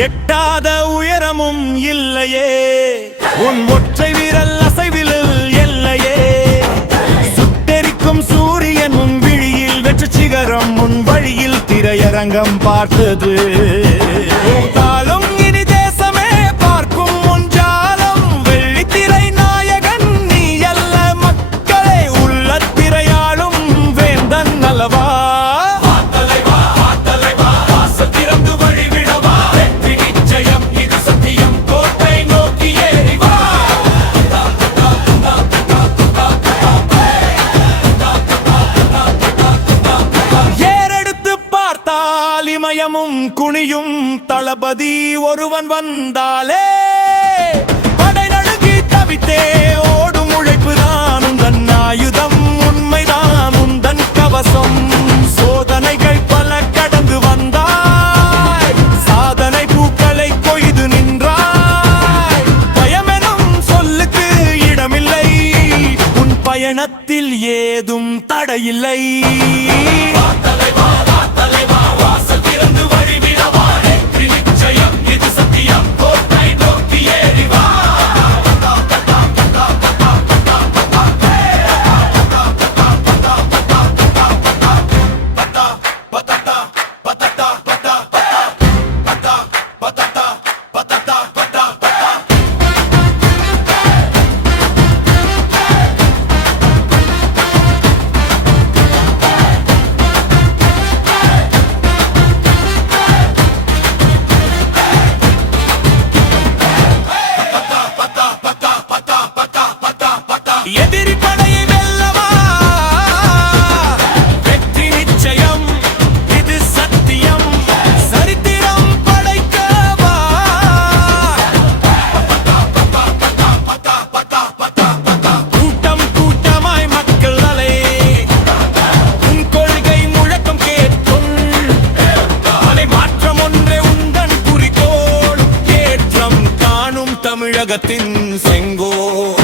எட்டாத உயரமும் இல்லையே உன் ஒற்றை விரல் அசைவில் எல்லையே சுட்டெரிக்கும் சூரியன் உன் விழியில் வெற்று சிகரம் உன் வழியில் திரையரங்கம் பார்த்தது தாளும் இனி தேசமே பார்க்கும் உன் ஜாலம் வெள்ளித்திரை நாயகன் நீ அல்ல மக்களை உள்ள திரையாளும் வேந்தன் அல்லவா இமயமும் குனியும் தளபதி ஒருவன் வந்தாலே படை நடுங்கி தவித்தே ஓடும் உழைப்பு தான் உந்தன் ஆயுதம் உண்மைதான் உந்தன் கவசம் சோதனைகள் பல கடந்து வந்தாய் சாதனை பூக்களை கொய்து நின்றாய் பயமெனும் சொல்லுக்கு இடமில்லை உன் பயணத்தில் ஏதும் தடையில்லை எதிரி படையை வெல்லவா வெற்றி நிச்சயம் இது சத்தியம் சரித்திரம் படைக்கவா கூட்டம் கூட்டமாய் மக்கள் அலை உன் கொள்கை முழக்கம் கேட்கும் அலை மாற்றம் ஒன்றே உந்தன் குறிக்கோள் ஏற்றம் காணும் தமிழகத்தின் செங்கோல்